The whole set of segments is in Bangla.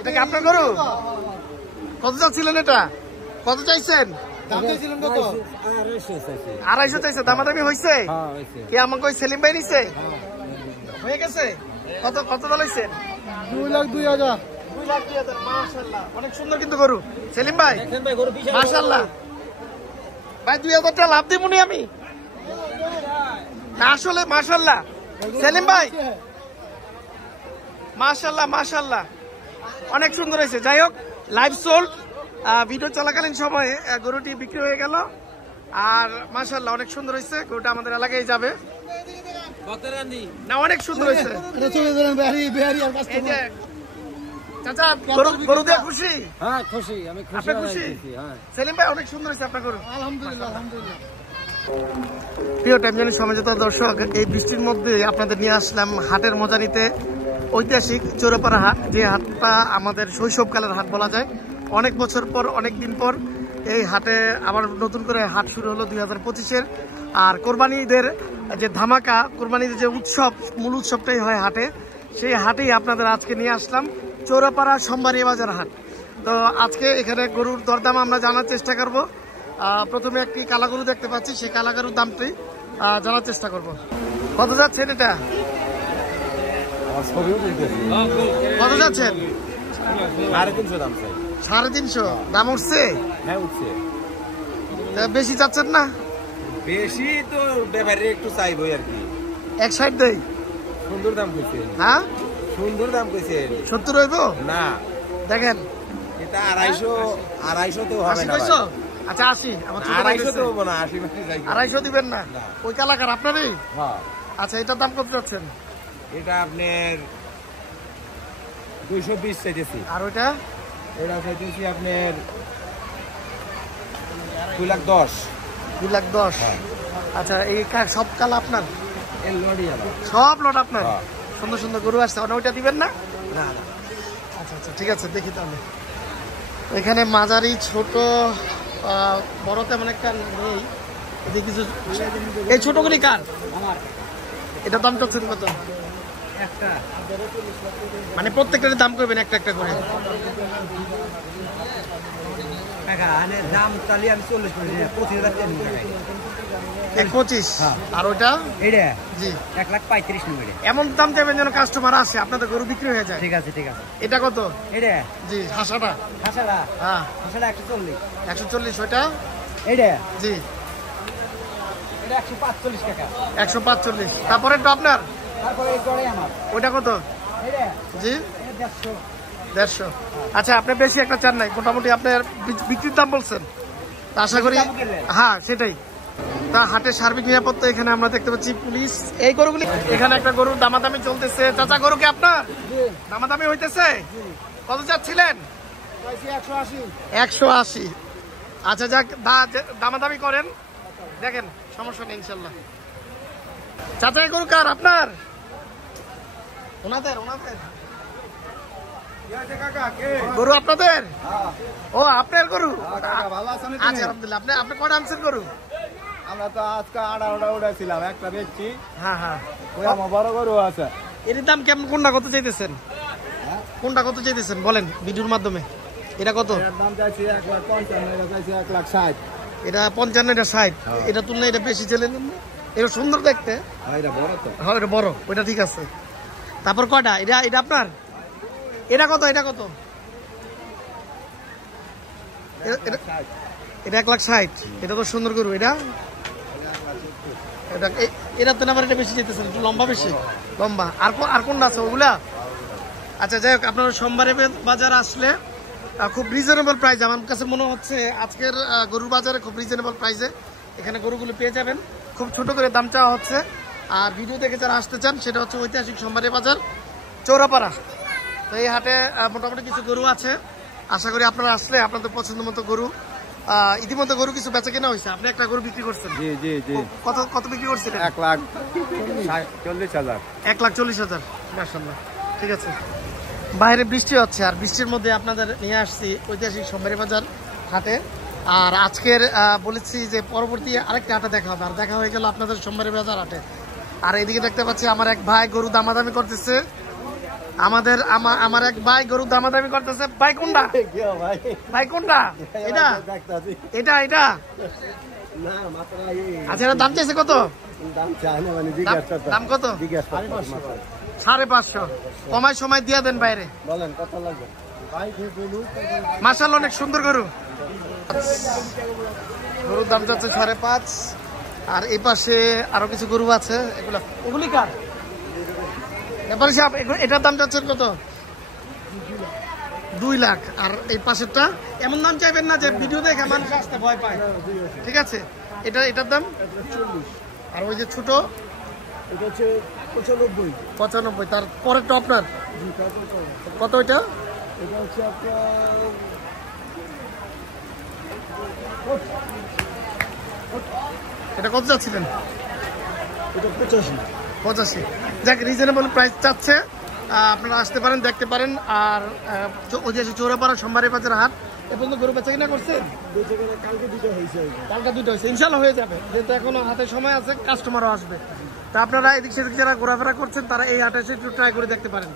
এটা কি আপনার গরু? কত চাচ্ছিলেন এটা? কত চাইছেন? 250 চাইছে। দামাদামি হয়েছে কি? আমাকে ওই সেলিম ভাই নিছে হয়ে গেছে? কত কত বলেছেন? 2,02,000। 2,02,000। মাশাআল্লাহ, অনেক সুন্দর কিন্তু গরু সেলিম ভাই। মাশাআল্লাহ ভাই, 2,000 টাকা লাভ দিবনি আমি আসলে। মাশাআল্লাহ সেলিম ভাই, মাশাআল্লাহ মাশাআল্লাহ, অনেক সুন্দর হয়েছে। যাই হোক, লাইভ সোল্ড, ভিডিও চলাকালীন সময়ে গরুটি বিক্রি হয়ে গেল। আর মাশাআল্লাহ অনেক সুন্দর হয়েছে গরুটা, আমাদের এলাকায় যাবে না, অনেক সুন্দর হয়েছে। চাচা গরু দিয়ে খুশি? হ্যাঁ খুশি, আমি খুশি। খুশি সেলিম ভাই, অনেক সুন্দর হয়েছে আপনার গরু। আলহামদুলিল্লাহ আলহামদুলিল্লাহ। প্রিয় টাইম জানি সমাজত দর্শক, এই বৃষ্টির মধ্যে আপনাদের নিয়ে আসলাম হাটের মজা নিতে। ঐতিহাসিক চোরাপাড়া হাট, যে হাটটা আমাদের শৈশবকালের হাট বলা যায়। অনেক বছর পর, অনেক দিন পর এই হাটে আবার নতুন করে হাট শুরু হলো 2025-এর। আর কোরবানি ঈদের যে ধামাকা, কোরবানি ঈদের যে উৎসব, মূল উৎসবটাই হয় হাটে। সেই হাটেই আপনাদের আজকে নিয়ে আসলাম, চোরাপাড়া সোমবারী বাজার হাট। তো আজকে এখানে গরুর দরদাম আমরা জানার চেষ্টা করব। প্রথমে একটি কালা গরু দেখতে পাচ্ছি, সেই কালা গরুর দামটি জানার চেষ্টা করব। কত যাচ্ছেন এটা? কত যাচ্ছেন? 350 দাম। 350 দাম উঠছে? হ্যাঁ উঠছে। বেশি চাচ্ছেন না? বেশি তো ব্যাপারে একটু চাইবই আর কি। 160 দেই। সুন্দর দাম কইছে। হ্যাঁ সুন্দর দাম কইছে। 70 হইব না, দেখেন এটা 250 তো হবে না। আচ্ছা 80। আমার 250 তো হবে না, 80 যাই। 250 দিবেন না? ওই কালাকার আপনারই? হ্যাঁ। আচ্ছা, এটার দাম কত যাচ্ছেন? এটা আপনার 220 চাইতেছি। আর ওইটা? এটা চাইতেছি আপনার 2,10,000। 2,10,000। আচ্ছা, এই সব কালা আপনার? এর লড়ি আলা সব লট আপনার? সুন্দর সুন্দর গরু আসছে, ওইটা দিবেন না? না। আচ্ছা আচ্ছা, ঠিক আছে, দেখি তাহলে। এখানে মাঝারি, ছোট, বড় তেমন একটা নেই। কিছু এই ছোটগুলি কার? আমার। এটা দাম চাচ্ছেন কত? একটা, মানে প্রত্যেকটার দাম করবেন একটা একটা করে? দাম চালিয়ে আমি 40 করে 25। আর ওইটা? এটা জি 1,35,000 নেবে। এমন দাম দেবেন যেন কাস্টমার আসে, আপনাদের গরু বিক্রি হয়ে যায়। ঠিক আছে ঠিক আছে। এটা কত? এটা জি হাসাটা। হাসাটা? হ্যাঁ হাসাটা 140। 140। ওইটা? এটা জি এটা 145 টাকা। 145। তারপরে তো আপনার? তারপরে এই গড়ে আমার। ওইটা কত? এটা জি 150। আচ্ছা, আপনি বেশি একটা চান নাই, মোটামুটি আপনার বিক্রির দাম বলছেন, তা আশা করি। হ্যাঁ সেটাই। তা হাটের সার্বিক নিরাপত্তা এখানে আমরা দেখতে পাচ্ছি, পুলিশ। এই গরুগুলি, এখানে একটা গরুর দামাদামি চলতেছে। চাচা, গরু কি আপনার? দামাদামি হইতেছে? কত চাচ্ছিলেন? 180। আচ্ছা যাক, দামাদামি করেন, দেখেন, সমস্যা নেই ইনশাল্লাহ। চাচা, এই গরু কার? আপনার? ওনাদের গরু আপনাদের? ও আপনার গরু? আচ্ছা আলহামদুলিল্লাহ। আপনি কটা আনছেন গরু? আমরা তো আজকে 18টা উঠেছিলাম, একটা বেচছি। হ্যাঁ হ্যাঁ, ওই আমার বড় গরু আছে। এর দাম কেমন? কোনটা কত চাইতেছেন? কোনটা কত চাইতেছেন বলেন ভিডিওর মাধ্যমে। এটা কত? এর দাম চাইছি 1,55, এটা চাইছি 1,60,000। এটা 55, এটা 60। এটা তুলনায় এটা বেশি ছিলেন না? এটা সুন্দর দেখতে। এটা বড় তো। হ্যাঁ এটা বড়, ওইটা ঠিক আছে। তারপর কয়টা? এটা আপনার? এটা কত? এটা 1,60,000। এটা তো সুন্দর গরু। এটা তো না, এটা বেশি যেতেছেন, একটু লম্বা, বেশি লম্বা। আর কোনটা আছে ওগুলা? আচ্ছা যাই হোক, আপনারা সোমবারে বাজার আসলে খুব রিজনেবল প্রাইস, আমার কাছে মনে হচ্ছে আজকের গরুর বাজারে খুব রিজনেবল প্রাইসে এখানে গরুগুলো পেয়ে যাবেন। খুব ছোট করে দাম চাওয়া হচ্ছে। আর ভিডিও দেখে যারা আসতে চান, সেটা হচ্ছে ঐতিহাসিক সোমবারে বাজার, চৌরাপাড়া। তো এই হাটে মোটামুটি কিছু গরু আছে, আশা করি আপনারা আসলে আপনাদের পছন্দ মতো গরু। ইতিমধ্যে গরু কিছু বেচা কেনা হয়েছে। আপনি একটা গরু বিক্রি করছেন? জি জি জি। কত বিক্রি করছিলেন? 1,40,000। 1,40,000। মাশাআল্লাহ, ঠিক আছে। বাইরে বৃষ্টি হচ্ছে, আর বৃষ্টির মধ্যে আপনাদের নিয়ে আসছি ঐতিহাসিক সোমবারী বাজার হাটে। আর আজকের বলেছি যে পরবর্তী আরেকটা হাটে দেখা হবে, আর দেখা হয়ে গেল আপনাদের সোমবারী বাজার হাটে। আর এদিকে দেখতে পাচ্ছি আমার এক ভাই গরু দামাদামি করতেছে। আমাদের আমার এক ভাই গরু দামাদামি করতেছে। ভাই কোনটা? ভাই কোনটা? এটা এটা এটা আচ্ছা, এটা দাম চাইছে কত? দাম কত? 550। কমায় সময় দিয়ে দেন বাইরে। মাশাআল্লাহ, অনেক সুন্দর গরু। গরুর দাম যাচ্ছে 5.5। আর এই পাশে আরো কিছু গরু আছে। এগুলি কার? এটার দাম যাচ্ছে কত? 2 লাখ। আর এই পাশেরটা এমন দাম চাইবেন না যে ভিডিও দেখে মানুষ আসতে ভয় পায়, ঠিক আছে? এটার দাম 40। আর ওই যে ছোট এটা হচ্ছে 95। তার পরেরটা আপনার কত? ওইটা এটা হচ্ছে আপনার এটা কত চাচ্ছিলেন? এটা 85। যাক, রিজনেবল প্রাইস চাচ্ছে। আপনারা আসতে পারেন, দেখতে পারেন। আর ঐতিহাসী চৌরাপাড়া সোমবারের বাজার হাট এ পর্যন্ত গরু বেচা কিনা করছেন? কালকে 2টা হয়েছে। ইনশাল্লাহ হয়ে যাবে, যেহেতু এখনো হাতে সময় আছে, কাস্টমারও আসবে। তা আপনারা এদিক সেদিক যারা ঘোরাফেরা করছেন তারা এই হাটে এসে একটু ট্রাই করে দেখতে পারেন।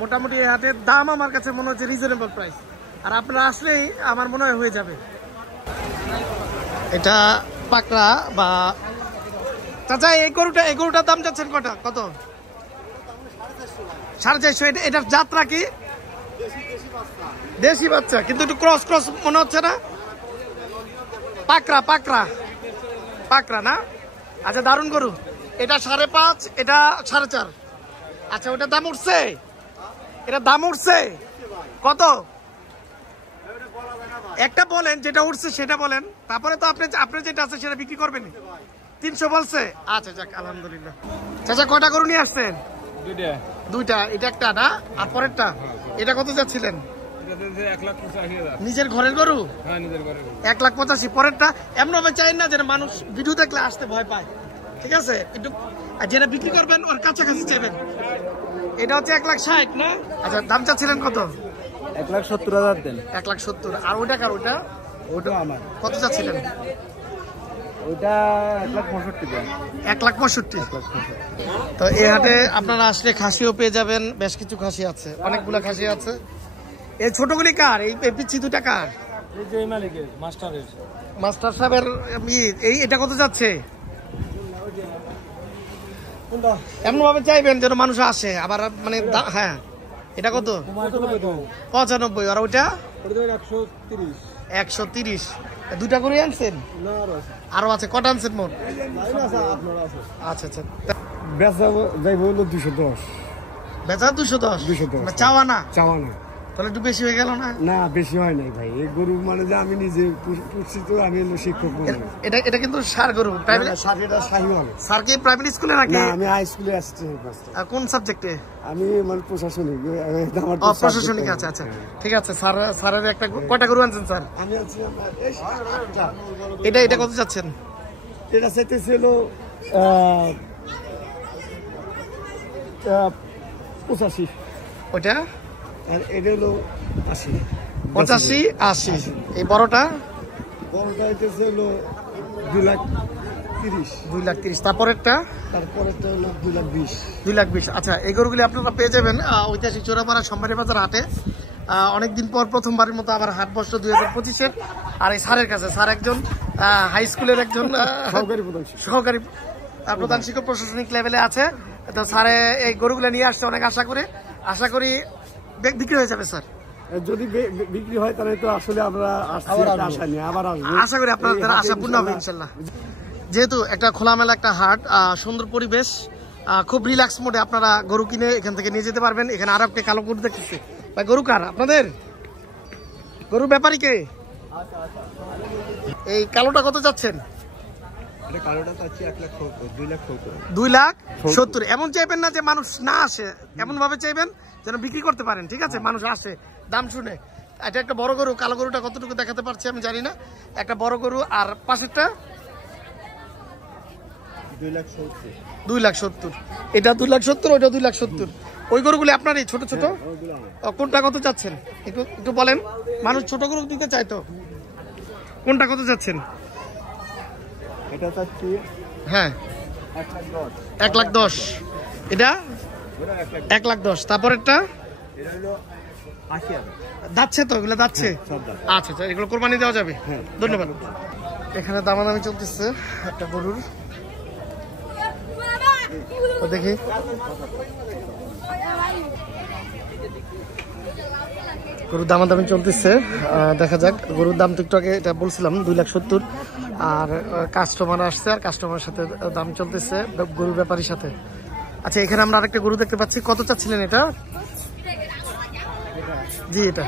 মোটামুটি এই হাটের দাম আমার কাছে মনে হচ্ছে রিজনেবল প্রাইস। আর আপনারা আসলেই আমার মনে হয় হয়ে যাবে। এটা পাকড়া বা চাচা, এই গরুটার দাম যাচ্ছেন কত? 450। এটার যাত্রা কি? দেশি বাচ্চা, কিন্তু একটু ক্রস মনে হচ্ছে না? পাকড়া না? আচ্ছা, দারুণ গরু। এটা 5.5, এটা 4.5। আচ্ছা, ওটার দাম উঠছে? এটা দাম উঠছে কত? একটা বলেন, যেটা উঠছে সেটা বলেন। তারপরে তো আপনি যেটা আছে সেটা বিক্রি করবেন। 300 বলছে? আচ্ছা, যাক, আলহামদুলিল্লাহ। চাচা, কয়টা গরু নিয়ে আসছেন? দুইটা। এটা একটা না? আর পরেরটা এটা কত যাচ্ছিলেন? নিজের ঘরের গরু? 1,85,000। পরেরটা এমন ভাবে চাই না যেন মানুষ ভিডিও দেখলে আসতে ভয় পায়, ঠিক আছে? একটু যেটা বিক্রি করবেন ওর কাছাকাছি চাইবেন। এটা হচ্ছে 1,60,000 না? আচ্ছা, দাম চাচ্ছিলেন কত? 1,70,000 দেন। 1,70,000। আর ওইটা কার? ওটা আমার। কত চাচ্ছিলেন? ওইটা 1,65,000 দেন। 1,65,000। তো এই হাটে আপনারা আসলে খাসিও পেয়ে যাবেন। বেশ কিছু খাসি আছে, অনেকগুলা খাসি আছে। এই ছোটগুলি কার? এই পিচ্ছি দুটা কার? মাস্টার সাহেবের। এটা কত যাচ্ছে? এমন ভাবে চাইবেন যেন মানুষ আসে আবার, মানে হ্যাঁ। এটা কত? 95। আর ওইটা 130। দুটা করে আনছেন? আরো আছে? কটা আনছেন মোট? আচ্ছা। বেচা 210। চাওয়া না? তাহলে একটু বেশি হয়ে গেল না? না, বেশি হয় নাই ভাই। এই গরু মানে যে আমি নিজে পুষছি, তো আমি শিক্ষক। এটা কিন্তু সার গরু। স্যার কি প্রাইমারি স্কুলে নাকি? আমি হাই স্কুলে আসছি। কোন সাবজেক্টে? আমি মানে প্রশাসনিক। প্রশাসনিক। আচ্ছা, ঠিক আছে। স্যারের একটা কয়টা গরু আনছেন স্যার? আমি আছি এটা কত যাচ্ছেন? এটা চাইতেছিল 85। ওইটা? আর এটা হলো 80। 85-80। এই বড়টা? হলো 2,30,000। 2,30,000। তারপরেরটা হলো 2,20,000। 2,20,000। আচ্ছা, এই গরুগুলি আপনারা পেয়ে যাবেন ঐতিহাসিক চৌরাপাড়া সোমবারে বাজার হাটে। অনেকদিন পর প্রথমবারের মতো আবার হাট বসলো 2025-এর। আর এই স্যারের কাছে, স্যার একজন হাই স্কুলের একজন সহকারী প্রধান শিক্ষক, প্রশাসনিক লেভেলে আছে। তো স্যারে এই গরুগুলো নিয়ে আসছে অনেক আশা করি বিক্রি হয়ে যাবে স্যার। যদি বিক্রি হয় তাহলে তো আসলে আমরা আশা করি আপনাদের আশা পূর্ণ হবে ইনশাল্লাহ। যেহেতু একটা খোলামেলা একটা হাট, সুন্দর পরিবেশ, খুব রিল্যাক্স মোডে আপনারা গরু কিনে এখান থেকে নিয়ে যেতে পারবেন। এখানে আরো একটা কালো গরু দেখতেছি। ভাই, গরু কার? আপনাদের? গরুর ব্যাপারী কে? এই কালোটা কত যাচ্ছেন? 2,70,000। এমন চাইবেন না যে মানুষ না আসে, এমন ভাবে চাইবেন যেন বিক্রি করতে পারেন, ঠিক আছে? মানুষ আসে দাম শুনে। এটা একটা বড় গরু। কালো গরুটা কতটুকু দেখাতে পারছি আমি জানি না। একটা বড় গরু। আর পাশেরটা 2,70,000। এটা 2,70,000, ওইটা 2,70,000। ওই গরুগুলি আপনার এই ছোট ছোট? কোনটা কত যাচ্ছেন একটু বলেন? মানুষ ছোট গরু দিতে চাইতো। কোনটা কত যাচ্ছেন? এটা চাচ্ছি হ্যাঁ 1,10,000। এটা 1,10,000। তারপরেরটা এটা হলো 80,000 যাচ্ছে তো এগুলো যাচ্ছে সব দাম। আচ্ছা আচ্ছা এগুলো কোরবানি দেওয়া যাবে হ্যাঁ। ধন্যবাদ এখানে দামাদামি চলতেছে একটা গরুর তো দেখি গরুর দামাদামি চলতেছে দেখা যাক গরুর দাম তো একটু আগে এটা বলছিলাম 2,70,000 আর কাস্টমার আসছে আর কাস্টমারের সাথে দাম চলতেছে গরুর ব্যাপারীর সাথে আচ্ছা এখানে আমরা আরেকটা গরু দেখতে পাচ্ছি কত চাচ্ছিলেন এটা জি এটা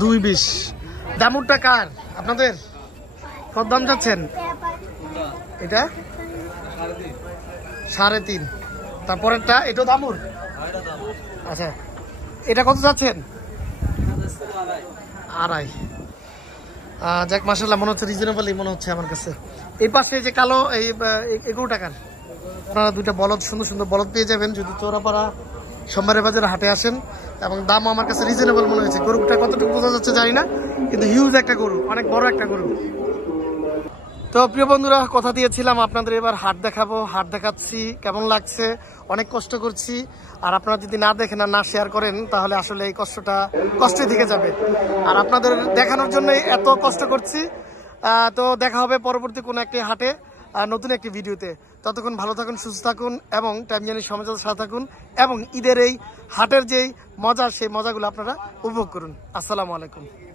220 দামুরটা কার আপনাদের কত দাম যাচ্ছেন এটা 3.5 তারপরেরটা এটাও দামুর আচ্ছা এটা কত যাচ্ছেন 2.5 যাক মাশাআল্লাহ মনে হচ্ছে রিজনেবলই মনে হচ্ছে আমার কাছে এই পাশে যে কালো এই 11 টাকার আপনারা দুইটা বলদ সুন্দর সুন্দর বলদ পেয়ে যাবেন যদি চোরাপাড়া সোমবারের বাজারে হাটে আসেন এবং দাম আমার কাছে রিজনেবল মনে হয়েছে গরুটা কতটুকু বোঝা যাচ্ছে জানি না কিন্তু হিউজ একটা গরু অনেক বড় একটা গরু তো প্রিয় বন্ধুরা কথা দিয়েছিলাম আপনাদের এবার হাট দেখাবো হাট দেখাচ্ছি কেমন লাগছে অনেক কষ্ট করছি আর আপনারা যদি না দেখেন আর না শেয়ার করেন তাহলে আসলে এই কষ্টটা কষ্টই থেকে যাবে আর আপনাদের দেখানোর জন্যই এত কষ্ট করছি তো দেখা হবে পরবর্তী কোনো একটি হাটে নতুন একটি ভিডিওতে ততক্ষণ ভালো থাকুন সুস্থ থাকুন এবং টাইম জার্নি সমাজের সাথে থাকুন এবং ঈদের এই হাটের যেই মজা সেই মজাগুলো আপনারা উপভোগ করুন আসসালামু আলাইকুম